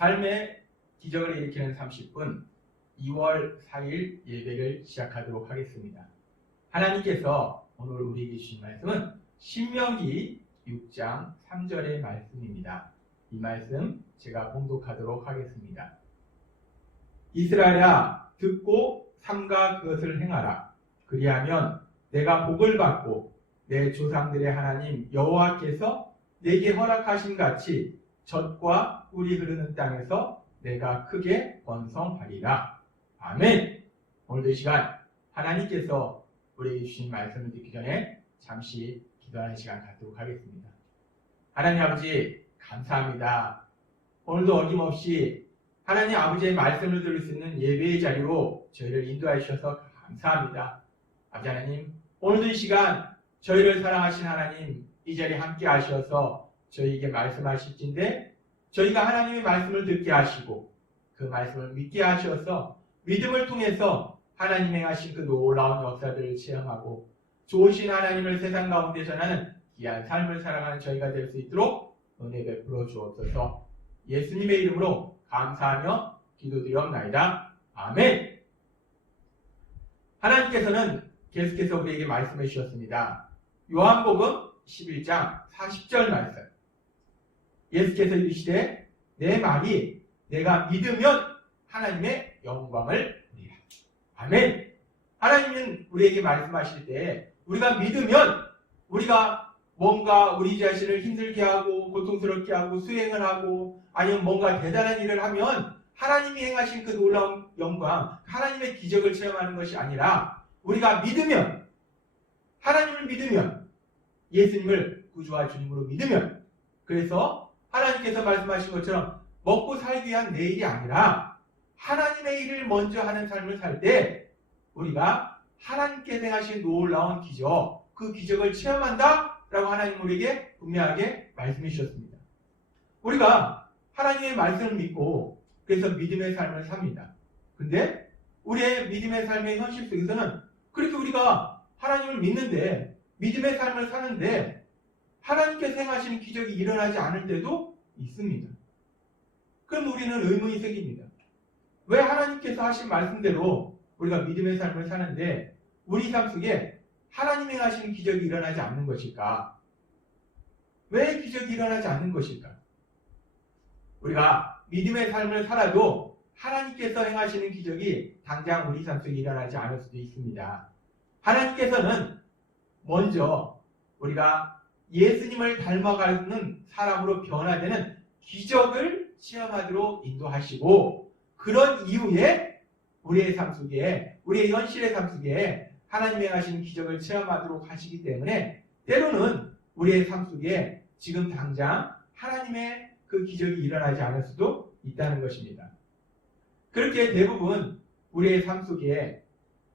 삶의 기적을 일으키는 30분 2월 4일 예배를 시작하도록 하겠습니다. 하나님께서 오늘 우리에게 주신 말씀은 신명기 6장 3절의 말씀입니다. 이 말씀 제가 봉독하도록 하겠습니다. 이스라엘아, 듣고 삼가 그것을 행하라. 그리하면 내가 복을 받고 내 조상들의 하나님 여호와께서 내게 허락하신 같이 젖과 꿀이 흐르는 땅에서 내가 크게 번성하리라. 아멘. 오늘도 이 시간 하나님께서 우리에게 주신 말씀을 듣기 전에 잠시 기도하는 시간 갖도록 하겠습니다. 하나님 아버지 감사합니다. 오늘도 어김없이 하나님 아버지의 말씀을 들을 수 있는 예배의 자리로 저희를 인도해 주셔서 감사합니다. 아버지 하나님, 오늘도 이 시간 저희를 사랑하신 하나님 이 자리에 함께 하셔서 저희에게 말씀하실진데 저희가 하나님의 말씀을 듣게 하시고 그 말씀을 믿게 하셔서 믿음을 통해서 하나님 행하신 그 놀라운 역사들을 체험하고 좋으신 하나님을 세상 가운데 전하는 귀한 삶을 살아가는 저희가 될 수 있도록 은혜 베풀어 주옵소서. 예수님의 이름으로 감사하며 기도드리옵나이다. 아멘. 하나님께서는 계속해서 우리에게 말씀해 주셨습니다. 요한복음 11장 40절 말씀. 예수께서 이르시되 내 말이 내가 믿으면 하나님의 영광을 보리라. 아멘. 하나님은 우리에게 말씀하실 때 우리가 믿으면 우리가 뭔가 우리 자신을 힘들게 하고 고통스럽게 하고 수행을 하고 아니면 뭔가 대단한 일을 하면 하나님이 행하신 그 놀라운 영광, 하나님의 기적을 체험하는 것이 아니라 우리가 믿으면, 하나님을 믿으면, 예수님을 구주와 주님으로 믿으면, 그래서 하나님께서 말씀하신 것처럼 먹고 살기 위한 내 일이 아니라 하나님의 일을 먼저 하는 삶을 살 때 우리가 하나님께서 행하신 놀라운 기적, 그 기적을 체험한다 라고 하나님 우리에게 분명하게 말씀해 주셨습니다. 우리가 하나님의 말씀을 믿고 그래서 믿음의 삶을 삽니다. 근데 우리의 믿음의 삶의 현실 속에서는 그렇게 우리가 하나님을 믿는데 믿음의 삶을 사는데 하나님께서 행하시는 기적이 일어나지 않을 때도 있습니다. 그럼 우리는 의문이 생깁니다. 왜 하나님께서 하신 말씀대로 우리가 믿음의 삶을 사는데 우리 삶 속에 하나님이 행하시는 기적이 일어나지 않는 것일까? 왜 기적이 일어나지 않는 것일까? 우리가 믿음의 삶을 살아도 하나님께서 행하시는 기적이 당장 우리 삶 속에 일어나지 않을 수도 있습니다. 하나님께서는 먼저 우리가 예수님을 닮아가는 사람으로 변화되는 기적을 체험하도록 인도하시고 그런 이후에 우리의 삶 속에 우리의 현실의 삶 속에 하나님이 행하시는 기적을 체험하도록 하시기 때문에 때로는 우리의 삶 속에 지금 당장 하나님의 그 기적이 일어나지 않을 수도 있다는 것입니다. 그렇게 대부분 우리의 삶 속에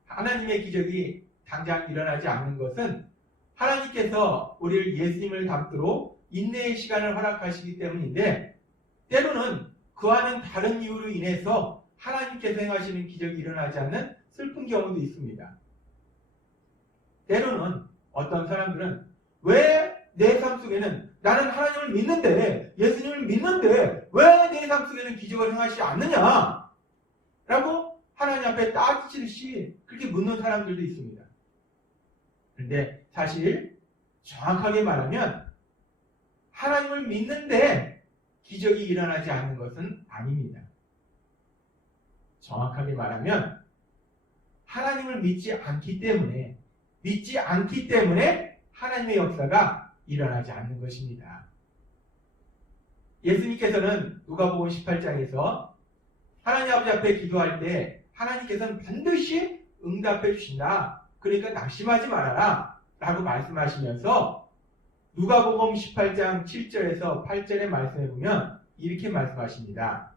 하나님의 기적이 당장 일어나지 않는 것은 하나님께서 우리를 예수님을 닮도록 인내의 시간을 허락하시기 때문인데 때로는 그와는 다른 이유로 인해서 하나님께서 행하시는 기적이 일어나지 않는 슬픈 경우도 있습니다. 때로는 어떤 사람들은 왜 내 삶 속에는 나는 하나님을 믿는데 예수님을 믿는데 왜 내 삶 속에는 기적을 행하시지 않느냐 라고 하나님 앞에 따지듯이 그렇게 묻는 사람들도 있습니다. 그런데 사실 정확하게 말하면 하나님을 믿는데 기적이 일어나지 않는 것은 아닙니다. 정확하게 말하면 하나님을 믿지 않기 때문에 하나님의 역사가 일어나지 않는 것입니다. 예수님께서는 누가복음 18장에서 하나님 아버지 앞에 기도할 때 하나님께서는 반드시 응답해 주신다. 그러니까 낙심하지 말아라 라고 말씀하시면서 누가복음 18장 7절에서 8절의 말씀에 보면 이렇게 말씀하십니다.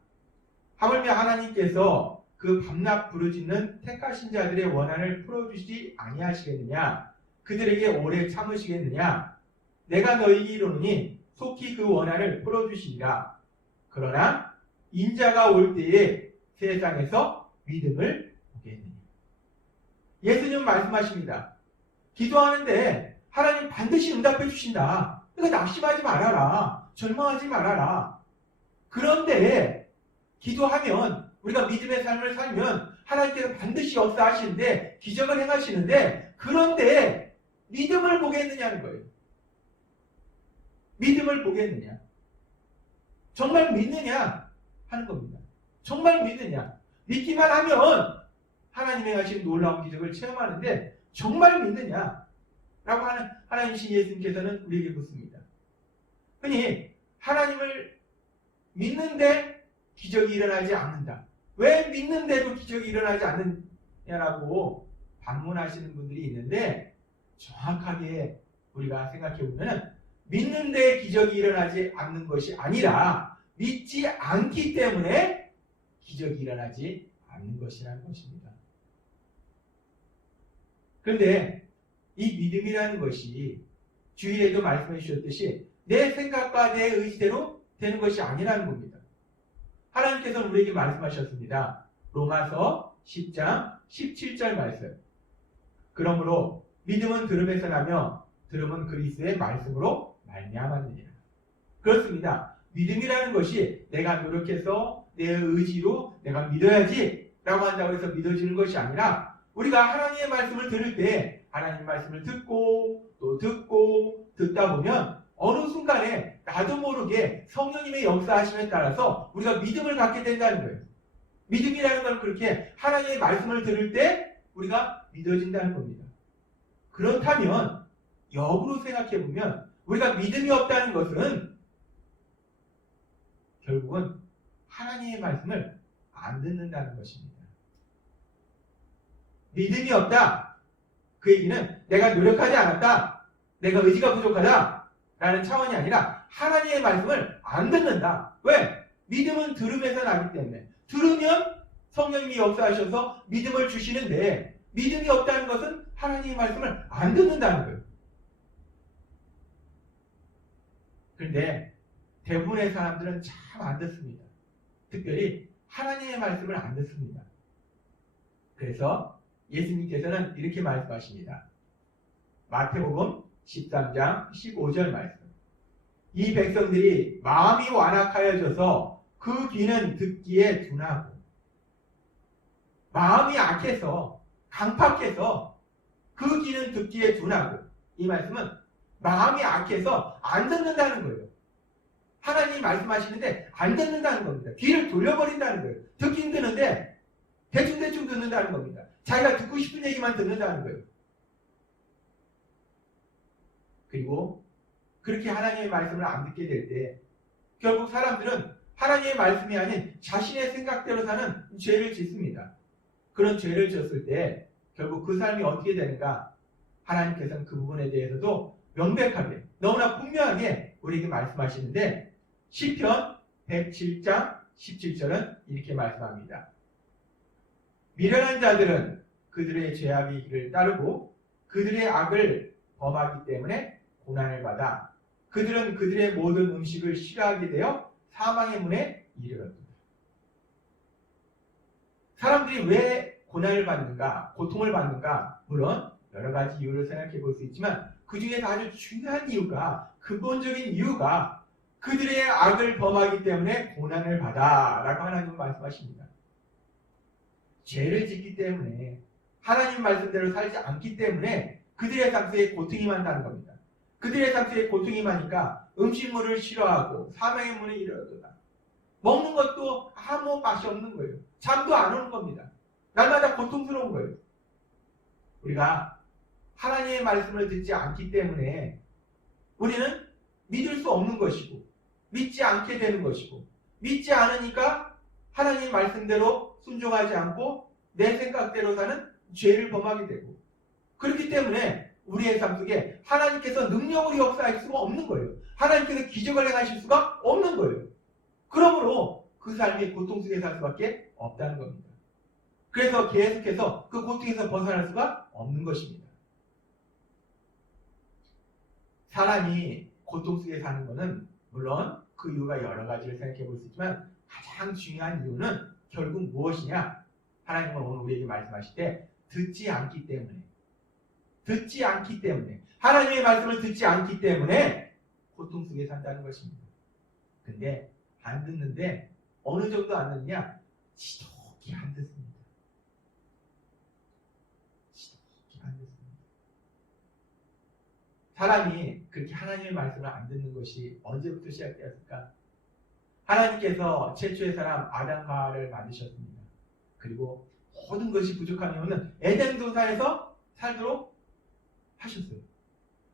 하물며 하나님께서 그 밤낮 부르짖는 택하신 자들의 원한을 풀어주시지 아니하시겠느냐? 그들에게 오래 참으시겠느냐? 내가 너희에게 이르노니 속히 그 원한을 풀어주시리라. 그러나 인자가 올 때에 세상에서 믿음을 보겠느냐. 예수님은 말씀하십니다. 기도하는데 하나님 반드시 응답해 주신다. 그러니까 낙심하지 말아라. 절망하지 말아라. 그런데 기도하면 우리가 믿음의 삶을 살면 하나님께서 반드시 역사하시는데 기적을 행하시는데 그런데 믿음을 보겠느냐는 거예요. 믿음을 보겠느냐. 정말 믿느냐 하는 겁니다. 정말 믿느냐. 믿기만 하면 하나님의 하신 놀라운 기적을 체험하는데 정말 믿느냐 라고 하는 하나님이신 예수님께서는 우리에게 묻습니다. 흔히 하나님을 믿는데 기적이 일어나지 않는다. 왜 믿는데도 기적이 일어나지 않느냐라고 반문하시는 분들이 있는데 정확하게 우리가 생각해보면 믿는데 기적이 일어나지 않는 것이 아니라 믿지 않기 때문에 기적이 일어나지 않는 것이라는 것입니다. 그런데 이 믿음이라는 것이 주일에도 말씀해 주셨듯이 내 생각과 내 의지대로 되는 것이 아니라는 겁니다. 하나님께서는 우리에게 말씀하셨습니다. 로마서 10장 17절 말씀. 그러므로 믿음은 들음에서 나며 들음은 그리스도의 말씀으로 말미암았느니라. 그렇습니다. 믿음이라는 것이 내가 노력해서 내 의지로 내가 믿어야지 라고 한다고 해서 믿어지는 것이 아니라 우리가 하나님의 말씀을 들을 때 하나님의 말씀을 듣고 또 듣고 듣다 보면 어느 순간에 나도 모르게 성령님의 역사하심에 따라서 우리가 믿음을 갖게 된다는 거예요. 믿음이라는 건 그렇게 하나님의 말씀을 들을 때 우리가 믿어진다는 겁니다. 그렇다면 역으로 생각해 보면 우리가 믿음이 없다는 것은 결국은 하나님의 말씀을 안 듣는다는 것입니다. 믿음이 없다. 그 얘기는 내가 노력하지 않았다. 내가 의지가 부족하다. 라는 차원이 아니라 하나님의 말씀을 안 듣는다. 왜? 믿음은 들음에서 나기 때문에. 들으면 성령님이 역사하셔서 믿음을 주시는데 믿음이 없다는 것은 하나님의 말씀을 안 듣는다는 거예요. 그런데 대부분의 사람들은 참 안 듣습니다. 특별히 하나님의 말씀을 안 듣습니다. 그래서 예수님께서는 이렇게 말씀하십니다. 마태복음 13장 15절 말씀. 이 백성들이 마음이 완악하여져서 그 귀는 듣기에 둔하고 마음이 악해서 강팍해서 그 귀는 듣기에 둔하고 이 말씀은 마음이 악해서 안 듣는다는 거예요. 하나님이 말씀하시는데 안 듣는다는 겁니다. 귀를 돌려버린다는 거예요. 듣기 힘드는데 대충대충 듣는다는 겁니다. 자기가 듣고 싶은 얘기만 듣는다는 거예요. 그리고 그렇게 하나님의 말씀을 안 듣게 될 때 결국 사람들은 하나님의 말씀이 아닌 자신의 생각대로 사는 죄를 짓습니다. 그런 죄를 지었을 때 결국 그 삶이 어떻게 되는가? 하나님께서는 그 부분에 대해서도 명백하게 너무나 분명하게 우리에게 말씀하시는데 시편 107장 17절은 이렇게 말씀합니다. 미련한 자들은 그들의 죄악의 길을 따르고 그들의 악을 범하기 때문에 고난을 받아 그들은 그들의 모든 음식을 싫어하게 되어 사망의 문에 이르렀다. 사람들이 왜 고난을 받는가, 고통을 받는가? 물론 여러 가지 이유를 생각해 볼 수 있지만 그 중에서 아주 중요한 이유가, 근본적인 이유가 그들의 악을 범하기 때문에 고난을 받아 라고 하나님은 말씀하십니다. 죄를 짓기 때문에 하나님 말씀대로 살지 않기 때문에 그들의 삶 속에 고통이 많다는 겁니다. 그들의 삶 속에 고통이 많으니까 음식물을 싫어하고 사망의 문에 이르렀도다. 먹는 것도 아무 맛이 없는 거예요. 잠도 안 오는 겁니다. 날마다 고통스러운 거예요. 우리가 하나님의 말씀을 듣지 않기 때문에 우리는 믿을 수 없는 것이고 믿지 않게 되는 것이고 믿지 않으니까 하나님의 말씀대로 순종하지 않고 내 생각대로 사는 죄를 범하게 되고 그렇기 때문에 우리의 삶 속에 하나님께서 능력으로 역사할 수가 없는 거예요. 하나님께서 기적을 행하실 수가 없는 거예요. 그러므로 그 삶이 고통 속에 살 수밖에 없다는 겁니다. 그래서 계속해서 그 고통에서 벗어날 수가 없는 것입니다. 사람이 고통 속에 사는 것은 물론 그 이유가 여러 가지를 생각해 볼 수 있지만 가장 중요한 이유는 결국 무엇이냐? 하나님은 오늘 우리에게 말씀하실 때 듣지 않기 때문에 하나님의 말씀을 듣지 않기 때문에 고통 속에 산다는 것입니다. 근데 안 듣는데 어느 정도 안 듣느냐? 지독히 안 듣습니다. 지독히 안 듣습니다. 사람이 그렇게 하나님의 말씀을 안 듣는 것이 언제부터 시작되었을까? 하나님께서 최초의 사람 아담과를 만드셨습니다. 그리고 모든 것이 부족하면은 에덴 동산에서 살도록 하셨어요.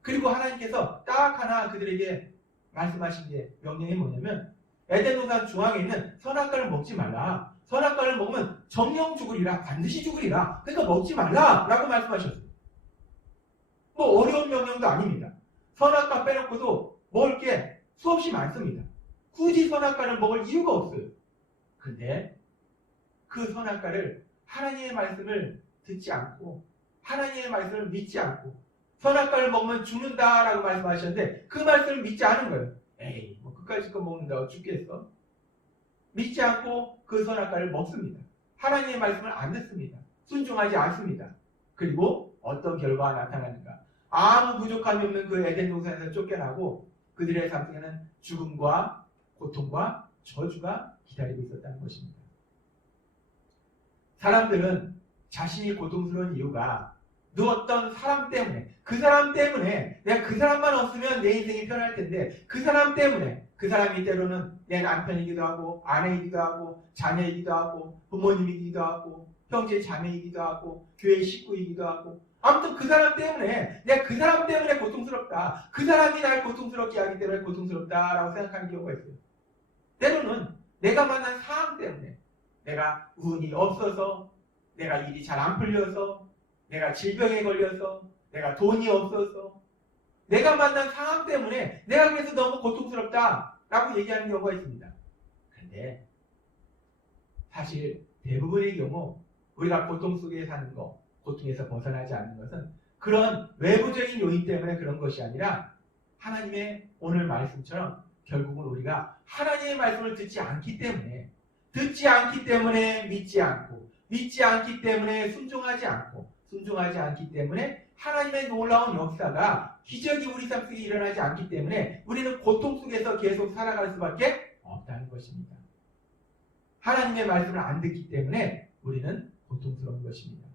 그리고 하나님께서 딱 하나 그들에게 말씀하신 게 명령이 뭐냐면 에덴 동산 중앙에 있는 선악과를 먹지 말라. 선악과를 먹으면 정령 죽으리라. 반드시 죽으리라. 그러니까 먹지 말라 라고 말씀하셨어요. 뭐 어려운 명령도 아닙니다. 선악과 빼놓고도 먹을 게 수없이 많습니다. 굳이 선악과를 먹을 이유가 없어요. 근데 그 선악과를 하나님의 말씀을 듣지 않고 하나님의 말씀을 믿지 않고 선악과를 먹으면 죽는다라고 말씀하셨는데 그 말씀을 믿지 않은 거예요. 에이, 뭐 그까짓 거 먹는다고 죽겠어? 믿지 않고 그 선악과를 먹습니다. 하나님의 말씀을 안 듣습니다. 순종하지 않습니다. 그리고 어떤 결과가 나타나는가? 아무 부족함이 없는 그 에덴 동산에서 쫓겨나고 그들의 삶 속에는 죽음과 고통과 저주가 기다리고 있었다는 것입니다. 사람들은 자신이 고통스러운 이유가 그 어떤 사람 때문에, 그 사람 때문에 내가 그 사람만 없으면 내 인생이 편할 텐데 그 사람 때문에, 그 사람이 때로는 내 남편이기도 하고 아내이기도 하고 자녀이기도 하고 부모님이기도 하고 형제 자매이기도 하고 교회 식구이기도 하고 아무튼 그 사람 때문에 내가 그 사람 때문에 고통스럽다. 그 사람이 날 고통스럽게 하기 때문에 고통스럽다라고 생각하는 경우가 있어요. 때로는 내가 만난 상황 때문에 내가 운이 없어서 내가 일이 잘 안 풀려서 내가 질병에 걸려서 내가 돈이 없어서 내가 만난 상황 때문에 내가 그래서 너무 고통스럽다라고 얘기하는 경우가 있습니다. 그런데 사실 대부분의 경우 우리가 고통 속에 사는 것, 고통에서 벗어나지 않는 것은 그런 외부적인 요인 때문에 그런 것이 아니라 하나님의 오늘 말씀처럼 결국은 우리가 하나님의 말씀을 듣지 않기 때문에 믿지 않고 믿지 않기 때문에 순종하지 않고 순종하지 않기 때문에 하나님의 놀라운 역사가 기적이 우리 삶 속에 일어나지 않기 때문에 우리는 고통 속에서 계속 살아갈 수밖에 없다는 것입니다. 하나님의 말씀을 안 듣기 때문에 우리는 고통스러운 것입니다.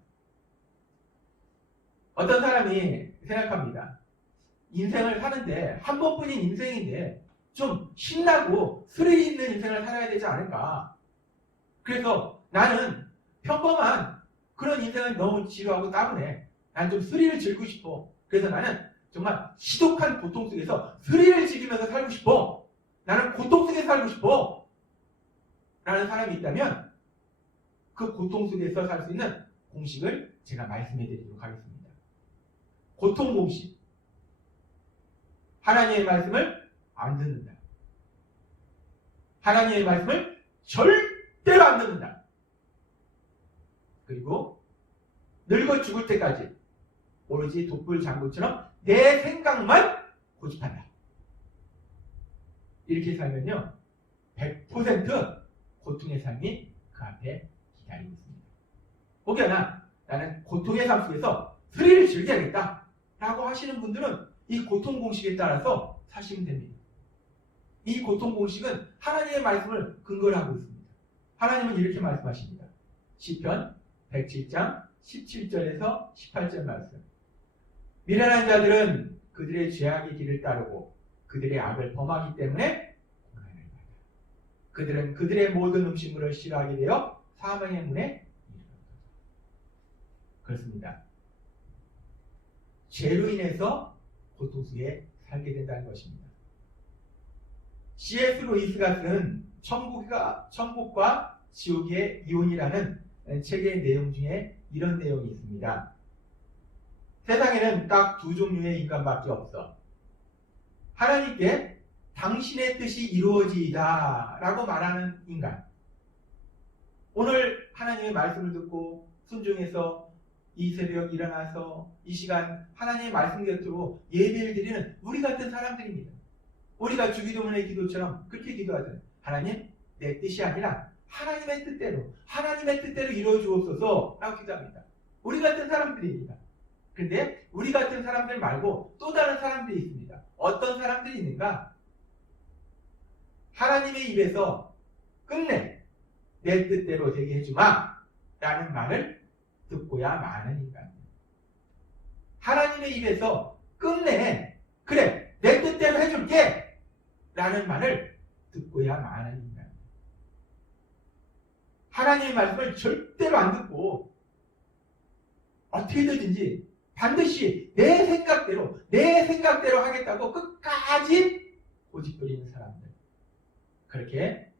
어떤 사람이 생각합니다. 인생을 사는데 한 번뿐인 인생인데 좀 신나고 스릴 있는 인생을 살아야 되지 않을까. 그래서 나는 평범한 그런 인생은 너무 지루하고 따분해. 난 좀 스릴을 즐기고 싶어. 그래서 나는 정말 지독한 고통 속에서 스릴을 즐기면서 살고 싶어. 나는 고통 속에 살고 싶어. 라는 사람이 있다면 그 고통 속에서 살 수 있는 공식을 제가 말씀해 드리도록 하겠습니다. 고통 공식. 하나님의 말씀을 안 듣는다. 하나님의 말씀을 절대로 안 듣는다. 그리고 늙어 죽을 때까지 오로지 독불 장군처럼 내 생각만 고집한다. 이렇게 살면요 100% 고통의 삶이 그 앞에 기다리고 있습니다. 혹여나 나는 고통의 삶 속에서 스릴을 즐겨야겠다 라고 하시는 분들은 이 고통 공식에 따라서 사시면 됩니다. 이 고통 공식은 하나님의 말씀을 근거로 하고 있습니다. 하나님은 이렇게 말씀하십니다. 시편 107장 17절에서 18절 말씀. 미련한 자들은 그들의 죄악의 길을 따르고 그들의 악을 범하기 때문에 고난을 받아. 그들은 그들의 모든 음식물을 싫어하게 되어 사망의 문에 이르렀다. 그렇습니다. 죄로 인해서 고통 속에 살게 된다는 것입니다. C.S. 루이스가 쓴 천국과 지옥의 이혼이라는 책의 내용 중에 이런 내용이 있습니다. 세상에는 딱 두 종류의 인간밖에 없어. 하나님께 당신의 뜻이 이루어지이다 라고 말하는 인간. 오늘 하나님의 말씀을 듣고 순종해서 이 새벽 일어나서 이 시간 하나님의 말씀 곁으로 예배를 드리는 우리 같은 사람들입니다. 우리가 주기도문의 기도처럼 그렇게 기도하잖아요. 하나님, 내 뜻이 아니라 하나님의 뜻대로 이루어 주옵소서 라고 기도합니다. 우리 같은 사람들입니다. 근데 우리 같은 사람들 말고 또 다른 사람들이 있습니다. 어떤 사람들이 있는가? 하나님의 입에서 끝내 내 뜻대로 되게 해주마 라는 말을 듣고야 마는 인간이에요. 하나님의 입에서 끝내 그래 내 뜻대로 해줄게 라는 말을 듣고야 마는 인간이에요. 하나님의 말씀을 절대로 안 듣고 어떻게든지 반드시 내 생각대로 하겠다고 끝까지 고집부리는 사람들, 그렇게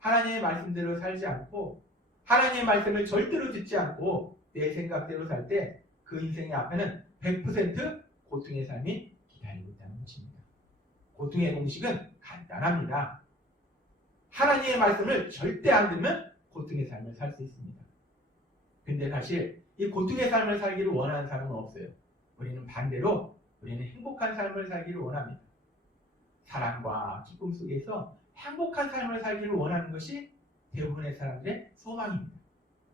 하나님의 말씀대로 살지 않고 하나님의 말씀을 절대로 듣지 않고 내 생각대로 살 때 그 인생의 앞에는 100% 고통의 삶이 기다리고 있다는 것입니다. 고통의 공식은 간단합니다. 하나님의 말씀을 절대 안 듣면 고통의 삶을 살 수 있습니다. 근데 사실 이 고통의 삶을 살기를 원하는 사람은 없어요. 우리는 반대로 우리는 행복한 삶을 살기를 원합니다. 사랑과 기쁨 속에서 행복한 삶을 살기를 원하는 것이 대부분의 사람들의 소망입니다.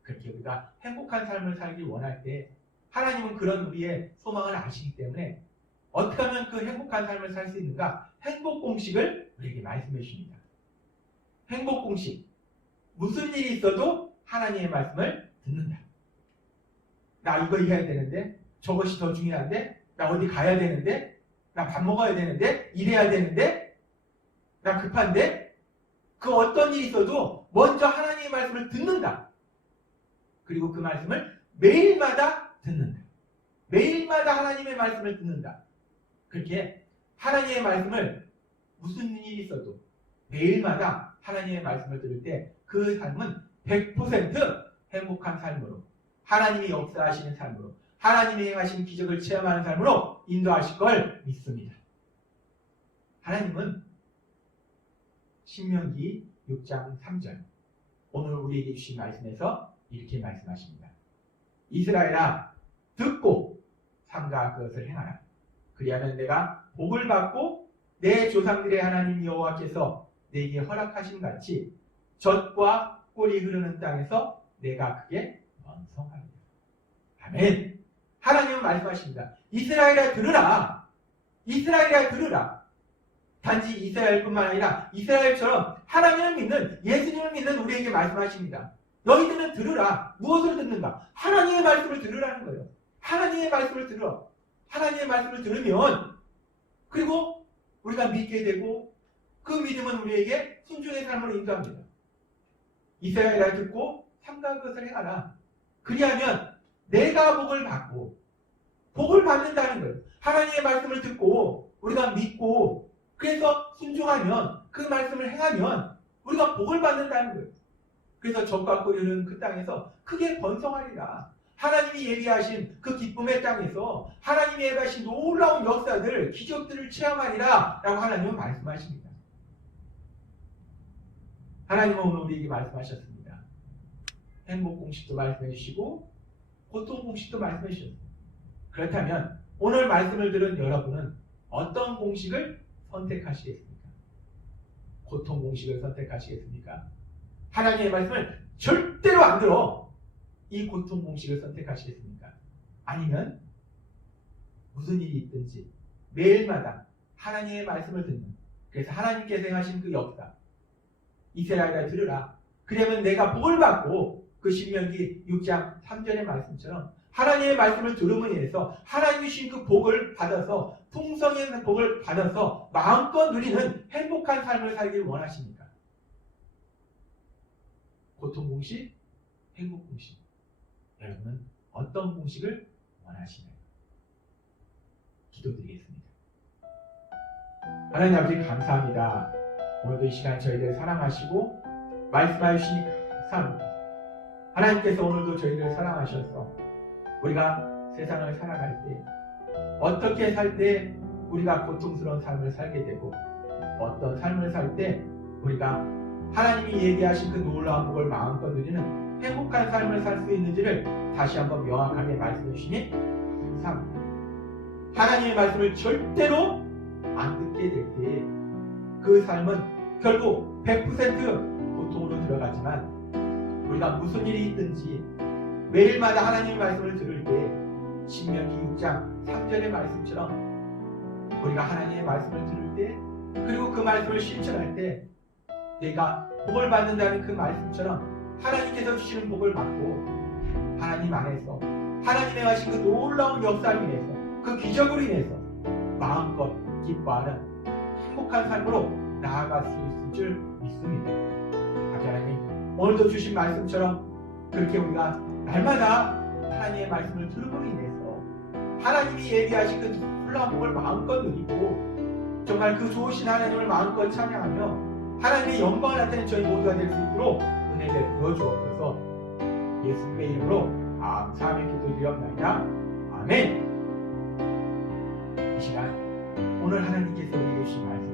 그렇게 우리가 행복한 삶을 살기 원할 때 하나님은 그런 우리의 소망을 아시기 때문에 어떻게 하면 그 행복한 삶을 살 수 있는가? 행복 공식을 우리에게 말씀해 주십니다. 행복 공식. 무슨 일이 있어도 하나님의 말씀을 듣는다. 나 이거 해야 되는데, 저것이 더 중요한데, 나 어디 가야 되는데, 나 밥 먹어야 되는데, 일해야 되는데, 나 급한데, 그 어떤 일이 있어도 먼저 하나님의 말씀을 듣는다. 그리고 그 말씀을 매일마다 듣는다. 매일마다 하나님의 말씀을 듣는다. 그렇게 하나님의 말씀을 무슨 일이 있어도 매일마다 하나님의 말씀을 들을 때 그 삶은 100% 행복한 삶으로, 하나님이 역사하시는 삶으로, 하나님이 행하신 기적을 체험하는 삶으로 인도하실 걸 믿습니다. 하나님은 신명기 6장 3절 오늘 우리에게 주신 말씀에서 이렇게 말씀하십니다. 이스라엘아 듣고 삼가 그것을 행하라. 그리하면 내가 복을 받고 내 조상들의 하나님 여호와께서 내게 허락하신 같이 젖과 꿀이 흐르는 땅에서 내가 크게 번성하리라. 아멘. 하나님은 말씀하십니다. 이스라엘아 들으라. 이스라엘아 들으라. 단지 이스라엘뿐만 아니라 이스라엘처럼 하나님을 믿는, 예수님을 믿는 우리에게 말씀하십니다. 너희들은 들으라. 무엇을 듣는가? 하나님의 말씀을 들으라는 거예요. 하나님의 말씀을 들어. 하나님의 말씀을 들으면 그리고 우리가 믿게 되고 그 믿음은 우리에게 순종의 삶으로 인도합니다. 이스라엘아 듣고 삼가 그것을 행하라. 그리하면 내가 복을 받고 복을 받는다는 거예요. 하나님의 말씀을 듣고 우리가 믿고 그래서 순종하면 그 말씀을 행하면 우리가 복을 받는다는 거예요. 그래서 젖과 꿀이 흐르는 그 땅에서 크게 번성하리라. 하나님이 예비하신 그 기쁨의 땅에서 하나님이 예비하신 놀라운 역사들, 기적들을 체험하리라 라고 하나님은 말씀하십니다. 하나님은 오늘 우리에게 말씀하셨습니다. 행복 공식도 말씀해 주시고 고통 공식도 말씀해 주셨습니다. 그렇다면 오늘 말씀을 들은 여러분은 어떤 공식을 선택하시겠습니까? 고통 공식을 선택하시겠습니까? 하나님의 말씀을 절대로 안 들어 이 고통 공식을 선택하시겠습니까? 아니면 무슨 일이 있든지 매일마다 하나님의 말씀을 듣는, 그래서 하나님께서 행하신 그 역사, 이스라엘아 들으라. 그러면 내가 복을 받고 그 신명기 6장 3절의 말씀처럼 하나님의 말씀을 들음으로 인해서 하나님이 주신 그 복을 받아서, 풍성한 복을 받아서 마음껏 누리는 행복한 삶을 살기를 원하십니까? 고통 공식, 행복 공식. 여러분은 어떤 공식을 원하시나요? 기도드리겠습니다. 하나님 아버지 감사합니다. 오늘도 이 시간 저희들 사랑하시고 말씀해 주시니 감사합니다. 하나님께서 오늘도 저희를 사랑하셔서 우리가 세상을 살아갈 때 어떻게 살 때 우리가 고통스러운 삶을 살게 되고 어떤 삶을 살 때 우리가 하나님이 얘기하신 그 놀라운 복을 마음껏 누리는 행복한 삶을 살 수 있는지를 다시 한번 명확하게 말씀해 주시니 감사합니다. 하나님의 말씀을 절대로 안 듣게 될 때 그 삶은 결국 100% 고통으로 들어가지만 우리가 무슨 일이 있든지 매일마다 하나님의 말씀을 들을 때 신명기 6장 3절의 말씀처럼 우리가 하나님의 말씀을 들을 때 그리고 그 말씀을 실천할 때 내가 복을 받는다는 그 말씀처럼 하나님께서 주시는 복을 받고 하나님 안에서 하나님의 하신 그 놀라운 역사로 인해서 그 기적으로 인해서 마음껏 기뻐하는 행복한 삶으로 나아갈 수 있을 줄 믿습니다. 아버지 하나님, 오늘도 주신 말씀처럼 그렇게 우리가 날마다 하나님의 말씀을 들음으로 인해서 하나님이 예비하신 그 놀라운 복을 마음껏 누리고 정말 그 좋으신 하나님을 마음껏 찬양하며 하나님의 영광을 나타내는 저희 모두가 될 수 있도록 은혜를 부어주옵소서. 예수님의 이름으로 감사하며 기도드리옵나이다. 아멘. 이 시간 오늘 하나님께서 우리에게 주신 말씀